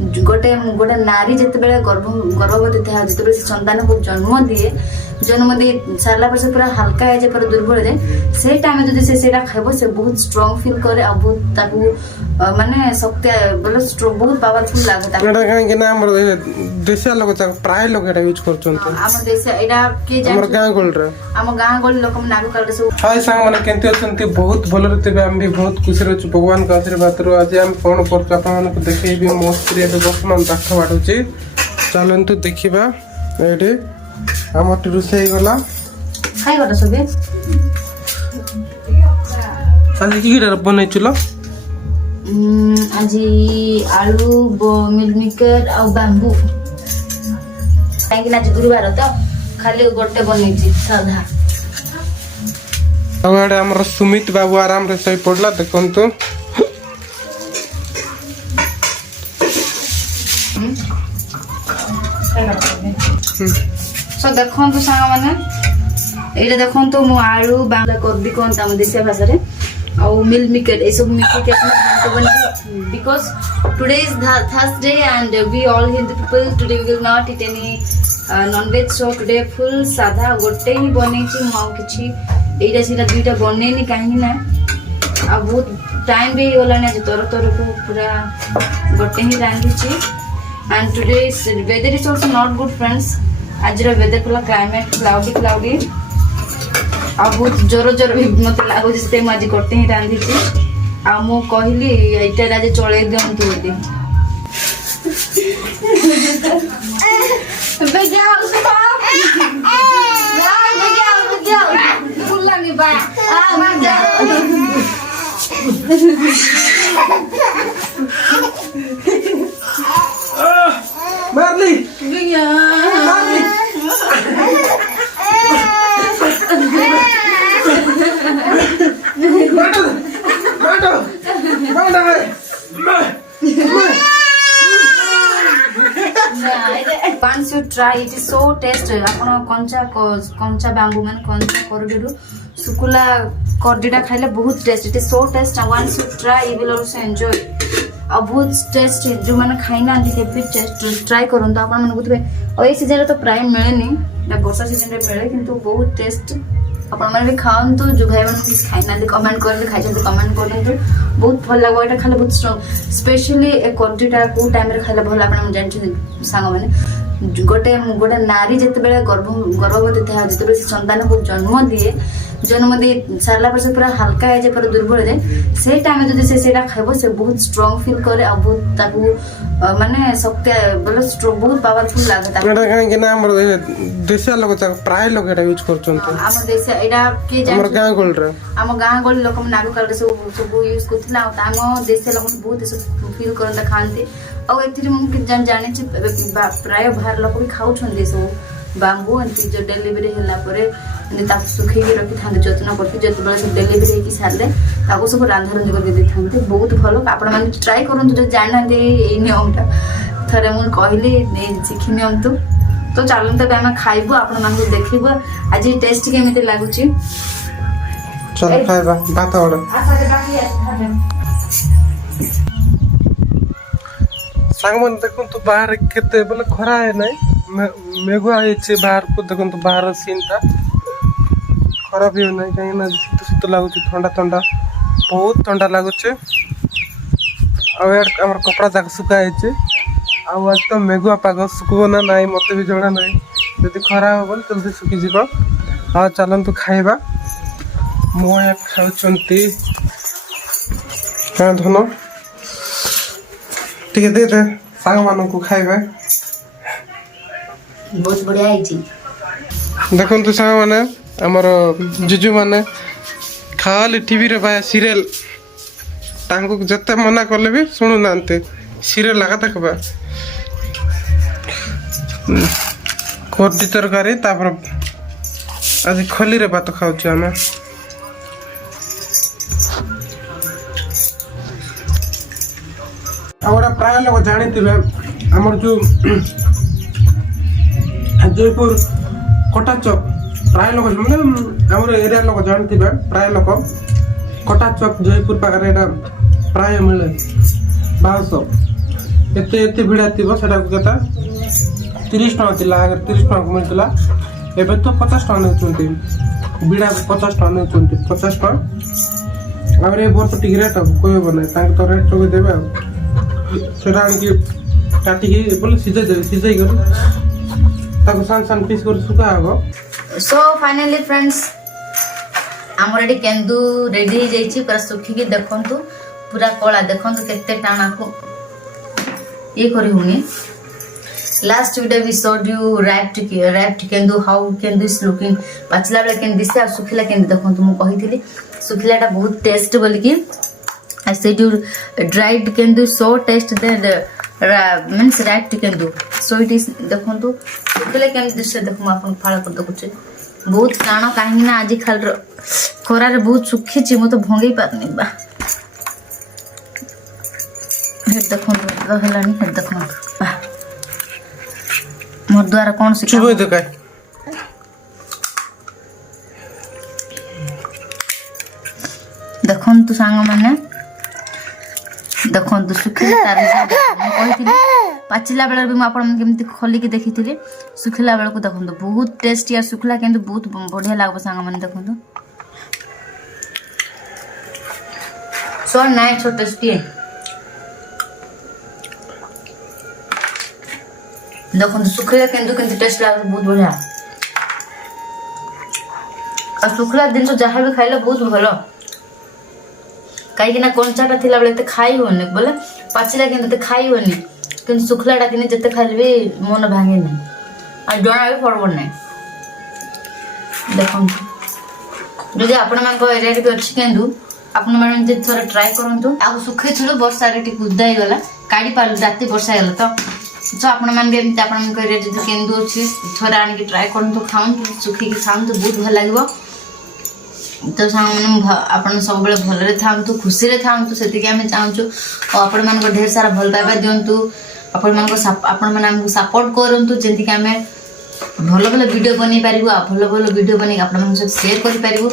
गोटे गोटे नारी जिते गर्भवती था जिते संतान को जन्म दे सारा पर से पूरा हल्का है जे पूरा दुर्बल है से टाइम जदि से खाइबो से बहुत स्ट्रांग फील करे आ बहुत ताकू माने शक्ति बोले बहुत पावरफुल लागे ताकू एटा काहे कि ना हमर देशिया लोग प्राय लोग एटा यूज करछन हम देश एटा के जान हमर गां गोल रे हम गां गोल लोक में नागु कर सब हाय सांग माने केंति अछंती बहुत भल रहते हम भी बहुत खुशी रहछु भगवान का आशीर्वाद रो आज हम कोन करछ आपन को देखैबी मोस्ट प्रिय वर्तमान पाठ बाडुची चलंतु देखिबा एडी हमर रुसई गला खाइ गला सबे आज की रे बनै छलो आज आलू मिलमिकर आ बांबू काहे ना गुरुवार तो खाली गोटे बनै साधा अगड़े हमर सुमित बाबू आराम रे सही पड़ला देखंतु सो देखो तो सांग माने एटा देखो तो मो आलू बांबा कोबी कोन तम देशिया भाषा रे आ मिल मिकर ए सब मिक्स के अपना खाते बन because today is Thursday and we all Hindu people today we will not eat any non veg so today full सादा गोटे ही बनै छी माउ किछि एटा सिरा दुईटा बनेनी काहे ना आ बहुत टाइम भी होला ना जे तर को पूरा गोटे ही रांधी छी and today weather is also not good friends आज वेदर पूरा क्लाइमेट क्लाउडी आ बहुत जोर भी मत लागो जे आज गोटे ही रांधी छी आ मो कहली एटा आज चले दियंतु बोली बेजाओ फुल्ला नि बा मारली Once you try, it is so tasty. आपण कंचा बांबू मन कंचा करबिडु सुकुला करडीटा खाइले बहुत taste it is so taste once you try you will also enjoy आ बहुत टेस्ट जो माने खाइना के भी टेस्ट ट्राई करन तो आपण मन बुतबे ओइ सीजन रे तो प्राय मिले नी ना वर्षा सीजन रे मिले किंतु बहुत टेस्ट आपण मन भी खान तो जो भाई मन खाइना दे कमेंट कर दे खाइ तो कमेंट कर दे बहुत भल लागो एटा खाले बहुत स्ट्रांग स्पेशली ए करडीटा को टाइम रे खाले भल आपण जान छी सांग माने गोटे गोटे नारी जिते गर्भवती था जिते संतान को जन्म दे सारा पर से पूरा हल्का है जे पूरा दुर्बल है से टाइम जदि से खाइबो से बहुत स्ट्रांग फील करे आ बहुत ताकू माने शक्ति बोले बहुत पावरफुल लागे ताकू एटा काहे कि ना हमर देशिया लोग प्राय लोग एटा यूज करछन हम देश एटा के जान हमर गां गोल रे हम गां गोल लोक में नागु कर सब यूज करथिला हम देश लोग बहुत फील करन खानते और एथिरे मु जाने छी प्राय बाहर लोक भी खाउ छन सब बांबू एंती जो डिलीवरी होला परे ता सुखी के रखि थांते जत्न करथि जत बेला से डिलीवरी की सारले ताको सब रांधा रंज कर दे थांते बहुत भलो आपण माने ट्राई करन जो जानन दे ए नियमटा थरे मु कहली ने सिखि नियम तो चलन तबे हम खाइबो आपण मान को देखिबो आज टेस्ट केमिते लागु छी चल खाइबा बात ओडे आसा के बाकी थाने सांगमन देखुन तो बाहर केते बोले खरा है नहीं मेघ आई बाहर को देखुन तो बाहर सीन था खराब भी नहीं कहीं ना शीत शीत लगुच ठंडा ठंडा बहुत ठंडा लगुच आमर कपड़ा जाक सुखा आज तो मेघुआ पाग सुखब ना ना मत भी जना ना जब खरा हम बोले जल्दी सुखी जीव हाँ चलतु खाइबा मो खाऊंती हाँ धन टे दे दे सांग मान को खाइबा बहुत बढ़िया है देखो सांग मैंने आमर जीजू मैंने खाली टीवी रे भाई सीरियल तांको जते मना कले भी सुनु नांते सीरियल लगा देखबा कोटी तरकारी तापर आज खली रे भात खाउछु आमे और प्राय लोग जानी थिबे हमर जो जयपुर कटा चौक प्राय लोग मतलब हमर एरिया लोग जानी थिबे प्राय लोग कटा चौक जयपुर पाखरे एटा प्राय मिले 1200 एते एते भिड़ा थिबो सेटा केता 30 टका थिला अगर 30 टका मिलतला एबे तो 50 टका नेउचंती भिड़ा 50 टका नेउचंती 50 टका और ए वर्ष टिक रेट कोइ बने तांक तो रेट चोके देबे सेटा आनकी काटी के बोले सीधे कर ताको सान पीस कर सुका हबो सो फाइनली फ्रेंड्स आम रेडी केंदू रेडी हो जाइए पूरा सुखिकी देखु पूरा कला देखु केते टाणा को ये करी हुनी last video we showed you wrapped kendu how kendu is looking पाचला बेला केंदू दिसे आ सुखिला केंदू देखु मु कहिथिली सुखिलाटा बहुत टेस्ट बोली कि I said you dried kendu so taste then means wrapped kendu so it is देखु सुखिला केंदू दिसे देखु आपन फाळ कर देखुचे बहुत टाण कहीं आज खाल खरार बहुत सुखी मत भंगे पारनी बा देखो देखो मोर द्वारा कौन सी देखो तू सांग मैंने देखो सुखिला पाचिला बेला भी मुझे खोलिकी देखी सुखिला बेला को देखो बहुत टेस्टी यार सुखला के बहुत बढ़िया लगे सांग मैंने देखो सो नाइस सो टेस्टी देखो सुखला के टेस्ट लगे बहुत बढ़िया और सुखला जिन जहाँ भी खाइले बहुत भल कहीं कंचाटा थिला बेले खाई होनी बोले पाचिला के खाई होनी कि सुखलाटा कि जिते खाइले भी मन भांगे नहीं और जना भी पड़ब ना देखो जब आपण मान एरिया भी अच्छी केंदू आपण मैंने थोड़ा ट्राए करूँ आगे सुखी थोड़ा वर्षा टे उदा गला काढ़ी पार राति वर्षा गला तो सो आपण मैंने एरिया जो केंदू अच्छी थोड़ा आनिक ट्राए करूँ खाऊँ सुखिकी खाऊँ बहुत भल लगे तो आपण सब भलरे थांतु खुशी रे थांतु सेतिके आमे चाहूँ आपण मान ढेर सारा भल पाइबा दिंतु आपण मैंने आमको सपोर्ट करंतु जेंति कि आमे भल भल वीडियो बनै पारिबु भल भल वीडियो बनै आपण मान सब शेयर करि पारिबु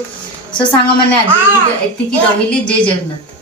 सो सांग माने आज वीडियो एतिकी रहिली जय जगन्नाथ।